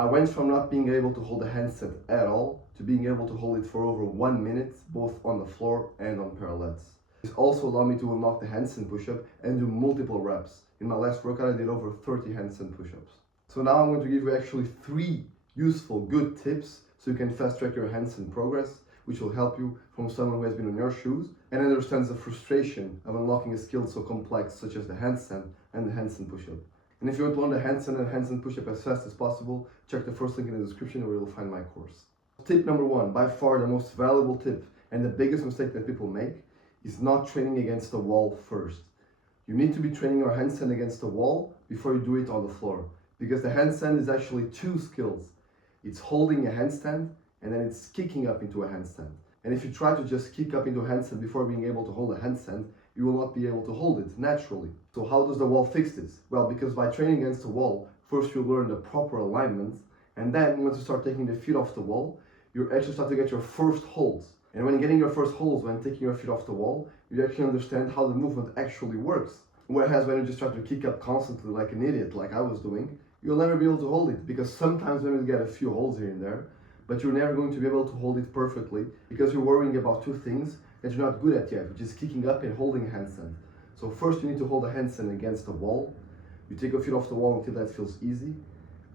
I went from not being able to hold a handstand at all to being able to hold it for over 1 minute, both on the floor and on parallettes. This also allowed me to unlock the handstand push-up and do multiple reps. In my last workout, I did over 30 handstand push-ups. So now I'm going to give you actually 3 useful, good tips so you can fast-track your handstand progress, which will help you from someone who has been in your shoes and understands the frustration of unlocking a skill so complex such as the handstand and the handstand push-up. And if you want to learn the handstand and handstand push-up as fast as possible, check the first link in the description where you'll find my course. Tip number 1, by far the most valuable tip and the biggest mistake that people make, is not training against the wall first. You need to be training your handstand against the wall before you do it on the floor. Because the handstand is actually 2 skills. It's holding a handstand and then it's kicking up into a handstand. And if you try to just kick up into a handstand before being able to hold a handstand, you will not be able to hold it naturally. So how does the wall fix this? Well, because by training against the wall, first you learn the proper alignment, and then once you start taking the feet off the wall, you actually start to get your first holds. And when getting your first holds, when taking your feet off the wall, you actually understand how the movement actually works. Whereas when you just try to kick up constantly like an idiot, like I was doing, you'll never be able to hold it, because sometimes when you get a few holds here and there, but you're never going to be able to hold it perfectly because you're worrying about 2 things that you're not good at yet, which is kicking up and holding a handstand. So first you need to hold a handstand against the wall. You take your feet off the wall until that feels easy.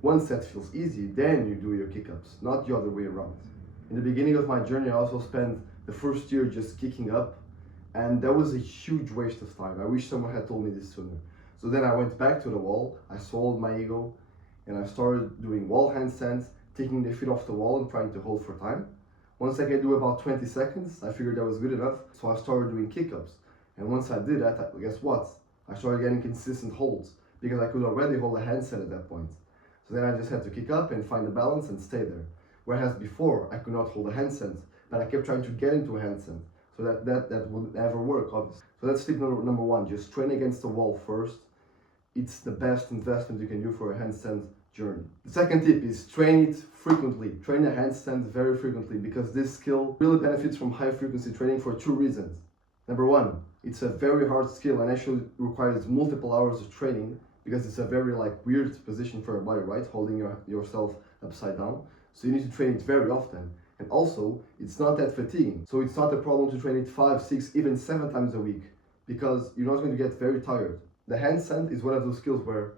Once that feels easy, then you do your kick-ups, not the other way around. In the beginning of my journey, I also spent the first year just kicking up, and that was a huge waste of time. I wish someone had told me this sooner. So then I went back to the wall, I swallowed my ego, and I started doing wall handstands, taking the feet off the wall and trying to hold for time. Once I could do about 20 seconds, I figured that was good enough, so I started doing kick-ups. And once I did that, guess what? I started getting consistent holds, because I could already hold a handstand at that point. So then I just had to kick up and find the balance and stay there. Whereas before, I could not hold a handstand, but I kept trying to get into a handstand. So that would never work, obviously. So that's tip number 1, just train against the wall first. It's the best investment you can do for a handstand journey. The second tip is train it frequently. Train the handstand very frequently, because this skill really benefits from high frequency training for 2 reasons. Number 1, it's a very hard skill and actually requires multiple hours of training, because it's a very weird position for your body, right? Holding yourself upside down. So you need to train it very often. And also, it's not that fatiguing. So it's not a problem to train it 5, 6, even 7 times a week, because you're not going to get very tired. The handstand is one of those skills where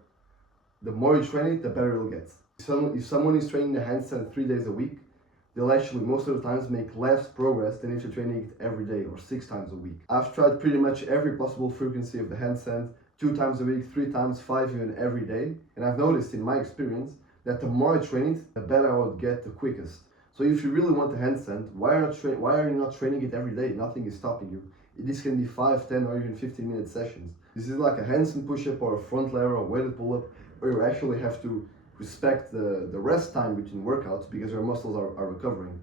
the more you train it, the better it'll get. If someone is training the handstand 3 days a week, they'll actually most of the times make less progress than if you're training it every day or 6 times a week. I've tried pretty much every possible frequency of the handstand, 2 times a week, 3 times, 5 even every day. And I've noticed in my experience that the more I train it, the better I would get the quickest. So if you really want the handstand, why are you not training it every day? Nothing is stopping you. This can be 5, 10 or even 15-minute sessions. This is like a handstand push-up or a front lever or weighted pull-up, where you actually have to respect the rest time between workouts because your muscles are recovering.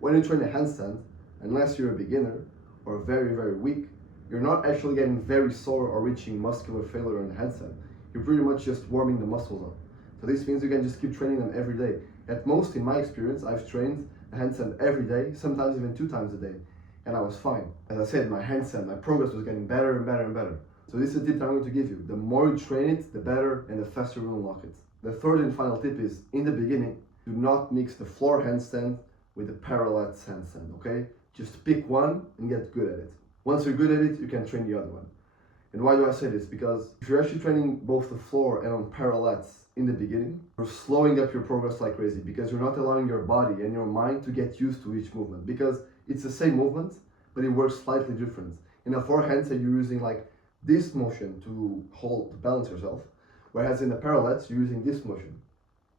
When you train a handstand, unless you're a beginner or very, very weak, you're not actually getting very sore or reaching muscular failure in the handstand. You're pretty much just warming the muscles up. So this means you can just keep training them every day. At most, in my experience, I've trained a handstand every day, sometimes even 2 times a day, and I was fine. As I said, my handstand, my progress was getting better and better and better. So this is a tip I'm going to give you. The more you train it, the better and the faster you will unlock it. The third and final tip is, in the beginning, do not mix the floor handstand with the parallel handstand, okay? Just pick one and get good at it. Once you're good at it, you can train the other one. And why do I say this? Because if you're actually training both the floor and on parallels in the beginning, you're slowing up your progress like crazy, because you're not allowing your body and your mind to get used to each movement, because it's the same movement, but it works slightly different. In a floor handstand, you're using this motion to balance yourself, whereas in the parallels, you're using this motion.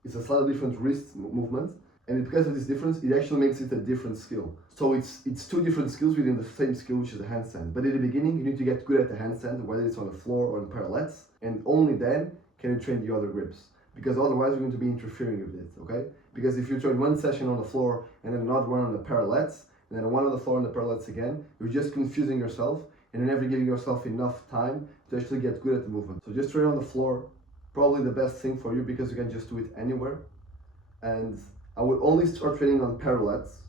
It's a slightly different wrist movement, and because of this difference, it actually makes it a different skill. So it's 2 different skills within the same skill, which is a handstand. But in the beginning, you need to get good at the handstand, whether it's on the floor or on parallels, and only then can you train the other grips. Because otherwise, you're going to be interfering with it, okay? Because if you train one session on the floor and then another one on the parallels, and then one on the floor and the parallels again, you're just confusing yourself, and you're never giving yourself enough time to actually get good at the movement. So just train on the floor, probably the best thing for you, because you can just do it anywhere. And I would only start training on parallels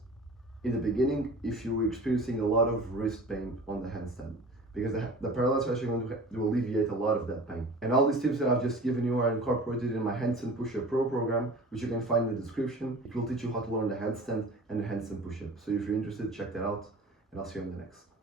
in the beginning if you were experiencing a lot of wrist pain on the handstand. because the parallels are actually going to alleviate a lot of that pain. And all these tips that I've just given you are incorporated in my Handstand Push-Up Pro program, which you can find in the description. It will teach you how to learn the handstand and the handstand push-up. So if you're interested, check that out, and I'll see you on the next.